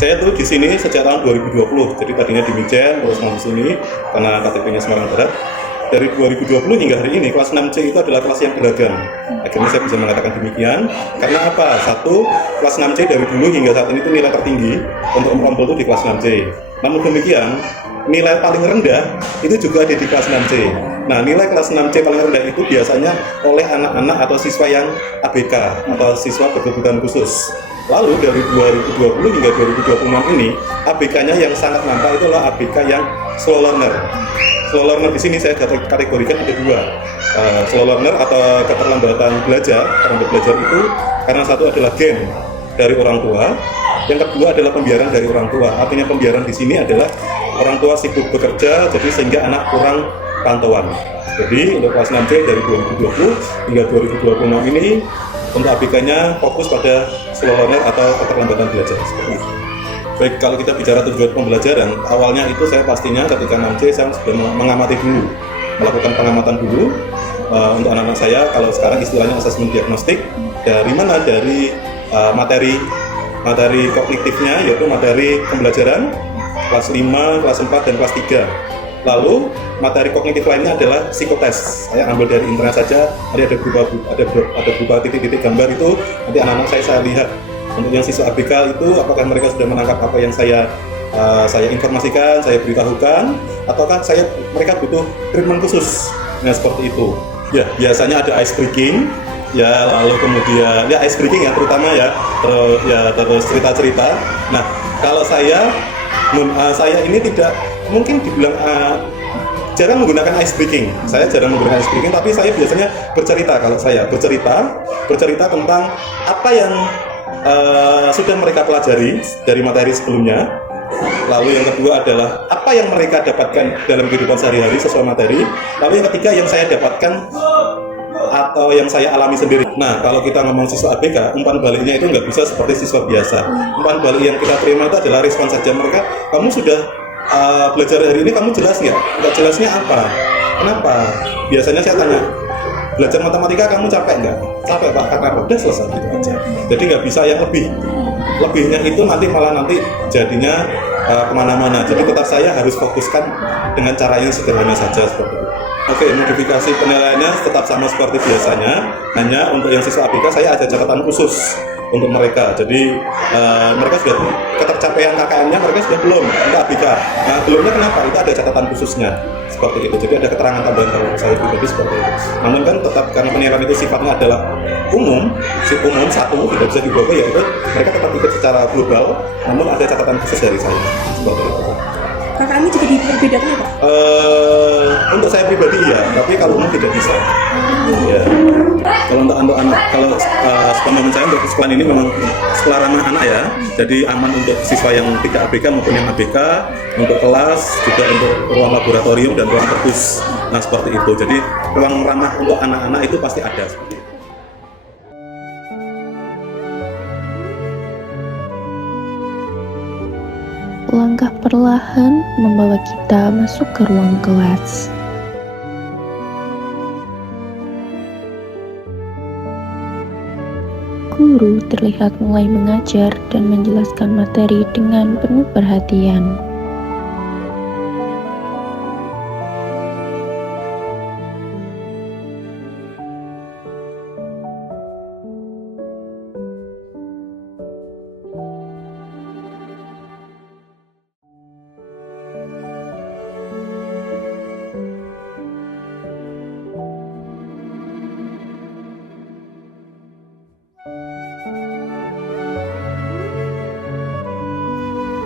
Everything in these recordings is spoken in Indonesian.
Saya tuh di sini sejak tahun 2020, jadi tadinya di Mijen, terus mau di sini karena KTP-nya Semarang Barat. Dari 2020 hingga hari ini, kelas 6C itu adalah kelas yang beragam. Akhirnya saya bisa mengatakan demikian, karena apa? Satu, kelas 6C dari dulu hingga saat ini itu nilai tertinggi untuk merombol itu di kelas 6C. Namun demikian, nilai paling rendah itu juga ada di kelas 6C. Nah, nilai kelas 6C paling rendah itu biasanya oleh anak-anak atau siswa yang ABK atau siswa berkebutuhan khusus. Lalu dari 2020 hingga 2026 ini, ABK-nya yang sangat nampak itu adalah ABK yang slow learner. Slow learner di sini saya kategorikan ada dua, slow learner atau keterlambatan belajar. Terlambat belajar itu karena satu adalah gen dari orang tua, yang kedua adalah pembiaran dari orang tua. Artinya pembiaran di sini adalah orang tua sibuk bekerja, jadi sehingga anak kurang pantauan. Jadi untuk kelas 6C dari 2020 hingga 2026 ini untuk ABK-nya fokus pada slow learner atau keterlambatan belajar seperti itu. Baik, kalau kita bicara tujuan pembelajaran, awalnya itu saya pastinya ketika 6C saya sudah mengamati dulu, melakukan pengamatan dulu untuk anak-anak saya. Kalau sekarang istilahnya asesmen diagnostik, dari mana? Dari materi kognitifnya, yaitu materi pembelajaran kelas 5, kelas 4, dan kelas 3. Lalu materi kognitif lainnya adalah psikotes. Saya ambil dari internet saja, ada berupa titik-titik gambar itu. Nanti anak-anak saya lihat. Untuk yang siswa ABK itu, apakah mereka sudah menangkap apa yang saya informasikan, saya beritahukan, ataukah mereka butuh treatment khusus? Nah, seperti itu. Ya, biasanya ada ice breaking, ya, lalu kemudian ya ice breaking ya terutama ya, terus cerita-cerita. Nah, kalau saya ini tidak mungkin dibilang jarang menggunakan ice breaking. Saya jarang menggunakan ice breaking, tapi saya biasanya bercerita. Kalau saya bercerita tentang apa yang sudah mereka pelajari dari materi sebelumnya. Lalu yang kedua adalah apa yang mereka dapatkan dalam kehidupan sehari-hari sesuai materi. Lalu yang ketiga yang saya dapatkan atau yang saya alami sendiri. Nah, kalau kita ngomong siswa ABK, umpan baliknya itu nggak bisa seperti siswa biasa. Umpan balik yang kita terima itu adalah respon saja mereka. Kamu sudah belajar hari ini, kamu jelas nggak? Nggak jelasnya apa? Kenapa? Biasanya saya tanya, belajar matematika kamu capek nggak? Capek Pak, karena udah selesai gitu aja. Jadi nggak bisa yang lebihnya itu nanti jadinya kemana-mana. Jadi tetap saya harus fokuskan dengan cara yang sederhana saja seperti itu. Oke, modifikasi penilaiannya tetap sama seperti biasanya, hanya untuk yang siswa ABK saya ada catatan khusus untuk mereka. Jadi mereka sudah ketercapaian KKM-nya mereka sudah belum untuk ABK. Nah, belumnya kenapa? Itu ada catatan khususnya seperti itu. Jadi ada keterangan tambahan kalau saya pribadi seperti itu. Namun kan tetap karena penilaian itu sifatnya adalah umum satu tidak bisa diubah, yaitu mereka tetap ikut secara global. Namun ada catatan khusus dari saya seperti itu. KKM juga diperbedakan ya Pak? Untuk saya pribadi ya, tapi kalau umum tidak bisa. Ya. Kalau untuk anak, kalau pemahaman saya untuk sekolah ini memang sekolah ramah anak ya, jadi aman untuk siswa yang tidak ABK maupun yang ABK, untuk kelas juga untuk ruang laboratorium dan ruang perpus. Nah seperti itu, jadi ruang ramah untuk anak-anak itu pasti ada. Langkah perlahan membawa kita masuk ke ruang kelas. Guru terlihat mulai mengajar dan menjelaskan materi dengan penuh perhatian.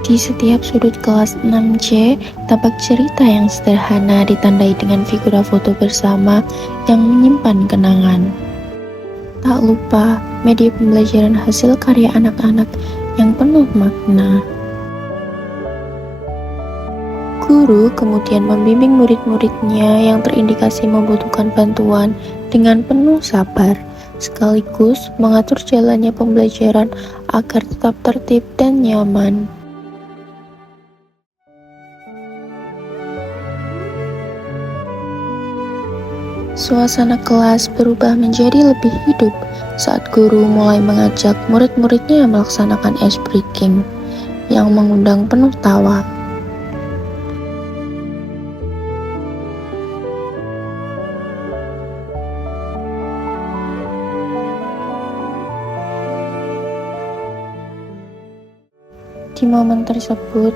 Di setiap sudut kelas 6C, tampak cerita yang sederhana ditandai dengan figura foto bersama yang menyimpan kenangan. Tak lupa, media pembelajaran hasil karya anak-anak yang penuh makna. Guru kemudian membimbing murid-muridnya yang terindikasi membutuhkan bantuan dengan penuh sabar, sekaligus mengatur jalannya pembelajaran agar tetap tertib dan nyaman. Suasana kelas berubah menjadi lebih hidup saat guru mulai mengajak murid-muridnya melaksanakan ice breaking, yang mengundang penuh tawa. Di momen tersebut,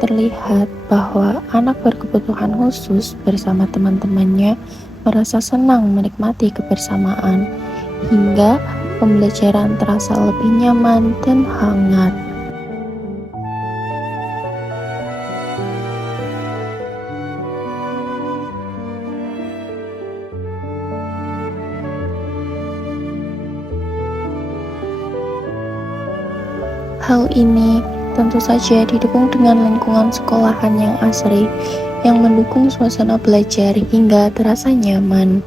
terlihat bahwa anak berkebutuhan khusus bersama teman-temannya merasa senang menikmati kebersamaan, hingga pembelajaran terasa lebih nyaman dan hangat. Hal ini tentu saja didukung dengan lingkungan sekolahan yang asri, yang mendukung suasana belajar hingga terasa nyaman.